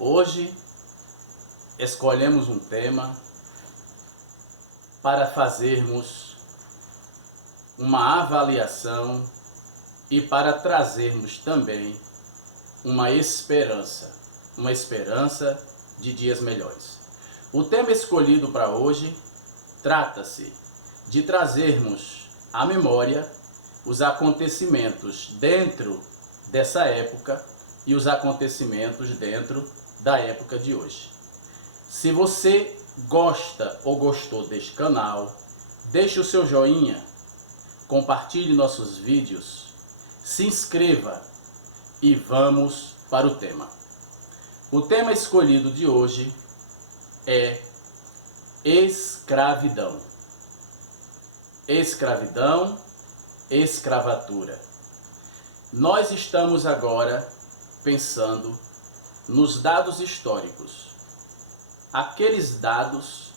Hoje escolhemos um tema para fazermos uma avaliação e para trazermos também uma esperança de dias melhores. O tema escolhido para hoje trata-se de trazermos à memória os acontecimentos dentro dessa época e os acontecimentos dentro da época de hoje. Se você gosta ou gostou deste canal, deixe o seu joinha, compartilhe nossos vídeos, se inscreva e vamos para o tema. O tema escolhido de hoje é escravidão. Escravidão, escravatura. Nós estamos agora pensando nos dados históricos, aqueles dados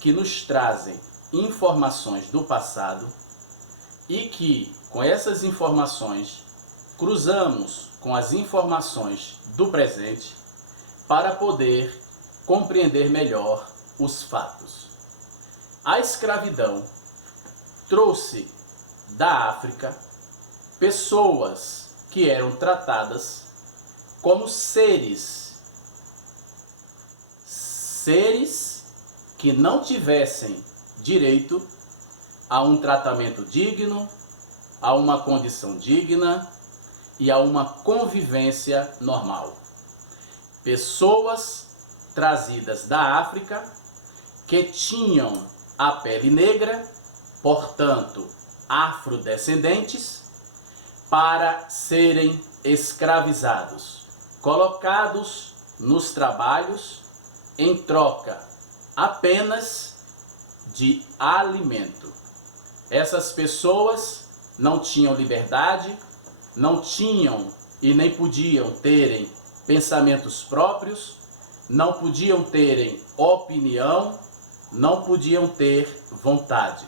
que nos trazem informações do passado e que, com essas informações, cruzamos com as informações do presente para poder compreender melhor os fatos. A escravidão trouxe da África pessoas que eram tratadas como seres que não tivessem direito a um tratamento digno, a uma condição digna e a uma convivência normal. Pessoas trazidas da África que tinham a pele negra, portanto afrodescendentes, para serem escravizados, colocados nos trabalhos em troca apenas de alimento. Essas pessoas não tinham liberdade, não tinham e nem podiam terem pensamentos próprios, não podiam terem opinião, não podiam ter vontade.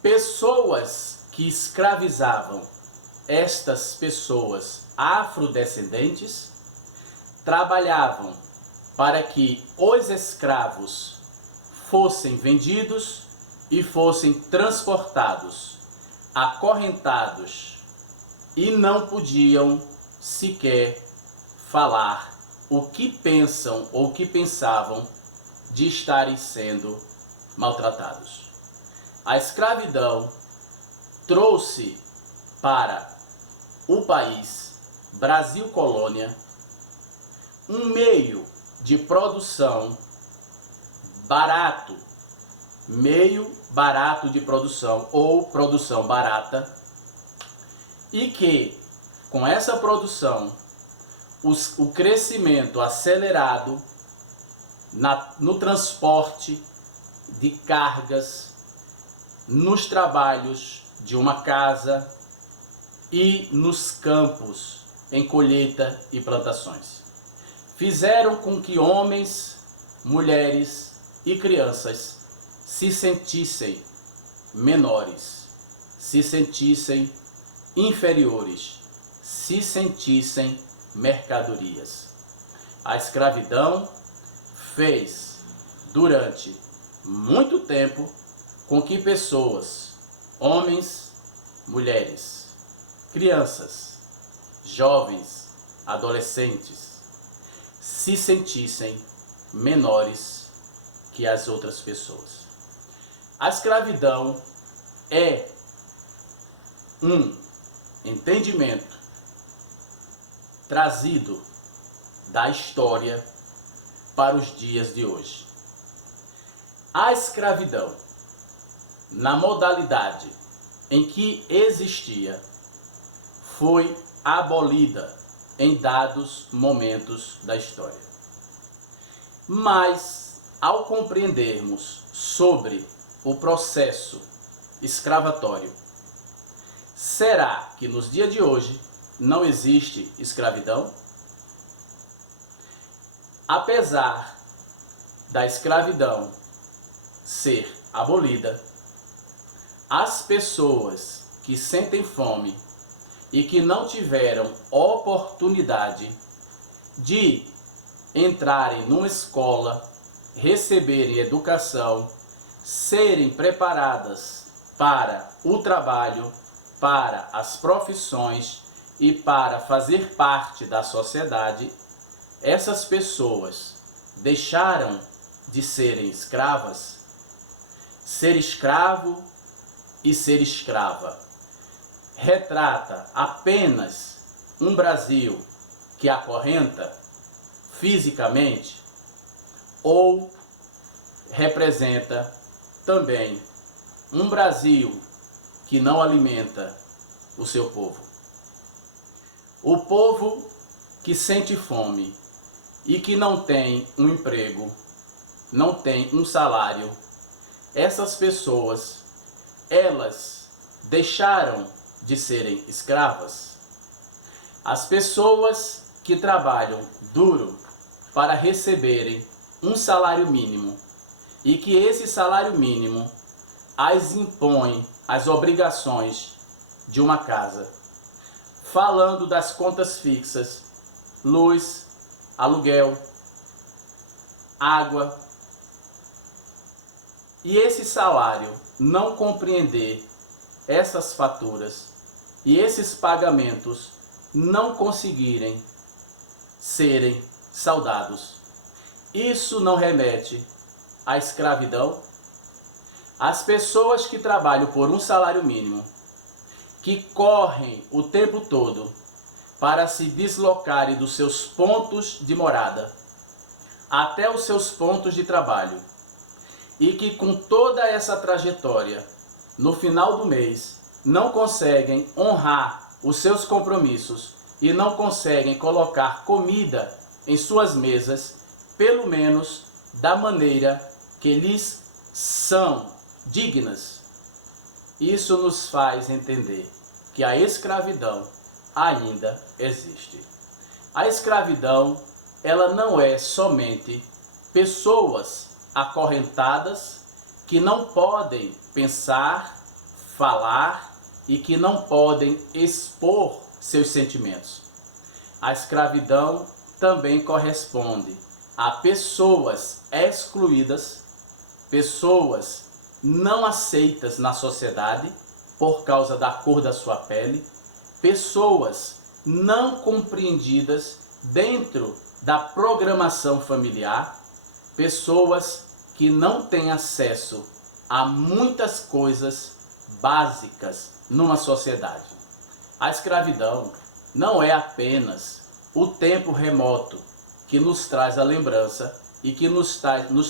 Pessoas que escravizavam estas pessoas afrodescendentes trabalhavam para que os escravos fossem vendidos e fossem transportados, acorrentados, e não podiam sequer falar o que pensam ou o que pensavam de estarem sendo maltratados. A escravidão trouxe para o país Brasil Colônia um meio de produção barato, de produção ou produção barata, e que com essa produção o crescimento acelerado no transporte de cargas, nos trabalhos de uma casa e nos campos em colheita e plantações, fizeram com que homens, mulheres e crianças se sentissem menores, se sentissem inferiores, se sentissem mercadorias. A escravidão fez durante muito tempo com que pessoas, homens, mulheres, crianças, jovens, adolescentes, se sentissem menores que as outras pessoas. A escravidão é um entendimento trazido da história para os dias de hoje. A escravidão, na modalidade em que existia, foi abolida em dados momentos da história. Mas, ao compreendermos sobre o processo escravatório, será que nos dias de hoje não existe escravidão? Apesar da escravidão ser abolida, as pessoas que sentem fome e que não tiveram oportunidade de entrarem numa escola, receberem educação, serem preparadas para o trabalho, para as profissões e para fazer parte da sociedade, essas pessoas deixaram de serem escravas. Ser escravo e ser escrava retrata apenas um Brasil que acorrenta fisicamente ou representa também um Brasil que não alimenta o seu povo. O povo que sente fome e que não tem um emprego, não tem um salário, essas pessoas, elas deixaram de serem escravas. As pessoas que trabalham duro para receberem um salário mínimo e que esse salário mínimo as impõe as obrigações de uma casa, falando das contas fixas, luz, aluguel, água, e esse salário não compreender essas faturas e esses pagamentos não conseguirem serem saldados, isso não remete à escravidão? As pessoas que trabalham por um salário mínimo, que correm o tempo todo para se deslocarem dos seus pontos de morada até os seus pontos de trabalho, e que com toda essa trajetória, no final do mês, não conseguem honrar os seus compromissos e não conseguem colocar comida em suas mesas, pelo menos da maneira que lhes são dignas. Isso nos faz entender que a escravidão ainda existe. A escravidão, ela não é somente pessoas acorrentadas que não podem pensar, falar e que não podem expor seus sentimentos. A escravidão também corresponde a pessoas excluídas, pessoas não aceitas na sociedade por causa da cor da sua pele, pessoas não compreendidas dentro da programação familiar, pessoas que não têm acesso a muitas coisas básicas numa sociedade. A escravidão não é apenas o tempo remoto que nos traz a lembrança e que nos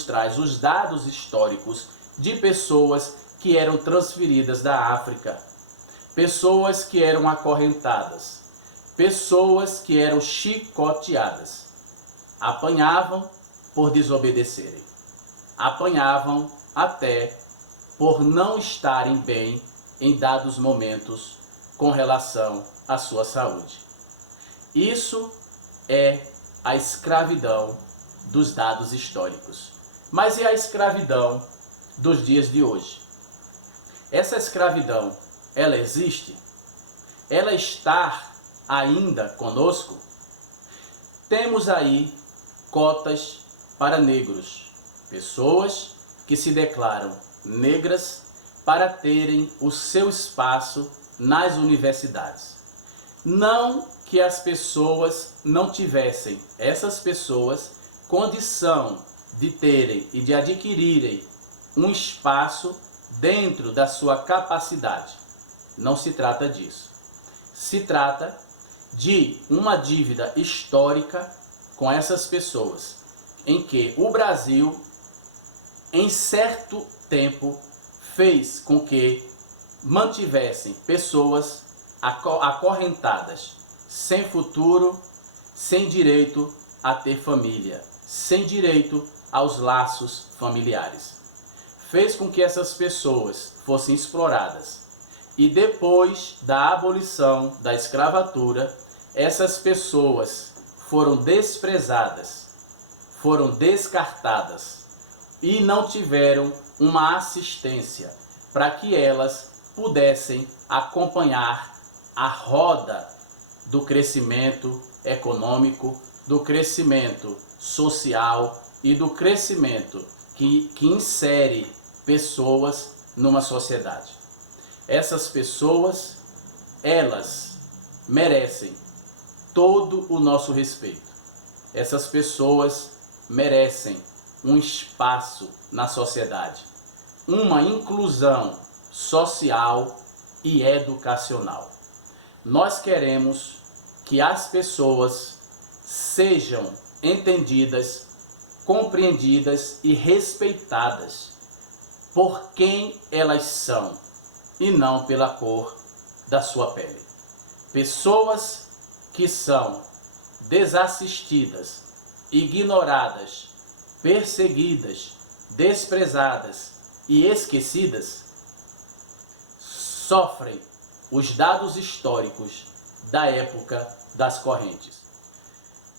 traz os dados históricos de pessoas que eram transferidas da África, pessoas que eram acorrentadas, pessoas que eram chicoteadas, apanhavam por desobedecerem, apanhavam até por não estarem bem em dados momentos com relação à sua saúde. Isso é a escravidão dos dados históricos. Mas e a escravidão dos dias de hoje? Essa escravidão, ela existe? Ela está ainda conosco? Temos aí cotas para negros, pessoas que se declaram negras para terem o seu espaço nas universidades. Não que as pessoas não tivessem, essas pessoas, condição de terem e de adquirirem um espaço dentro da sua capacidade. Não se trata disso. Se trata de uma dívida histórica com essas pessoas, em que o Brasil, em certo tempo, fez com que mantivessem pessoas acorrentadas, sem futuro, sem direito a ter família, sem direito aos laços familiares. Fez com que essas pessoas fossem exploradas. E depois da abolição da escravatura, essas pessoas foram desprezadas, foram descartadas e não tiveram uma assistência para que elas pudessem acompanhar a roda do crescimento econômico, do crescimento social e do crescimento que insere pessoas numa sociedade. Essas pessoas, elas merecem todo o nosso respeito. Essas pessoas merecem um espaço na sociedade, uma inclusão social e educacional. Nós queremos que as pessoas sejam entendidas, compreendidas e respeitadas por quem elas são e não pela cor da sua pele. Pessoas que são desassistidas, ignoradas, perseguidas, desprezadas e esquecidas sofrem os dados históricos da época das correntes.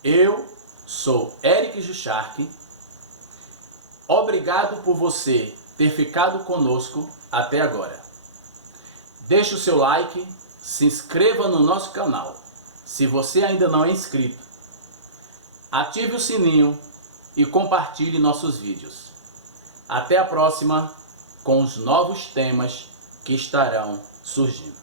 Eu sou Eric Jucharque. Obrigado por você ter ficado conosco até agora. Deixe o seu like, se inscreva no nosso canal, se você ainda não é inscrito. Ative o sininho e compartilhe nossos vídeos. Até a próxima com os novos temas que estarão surgindo.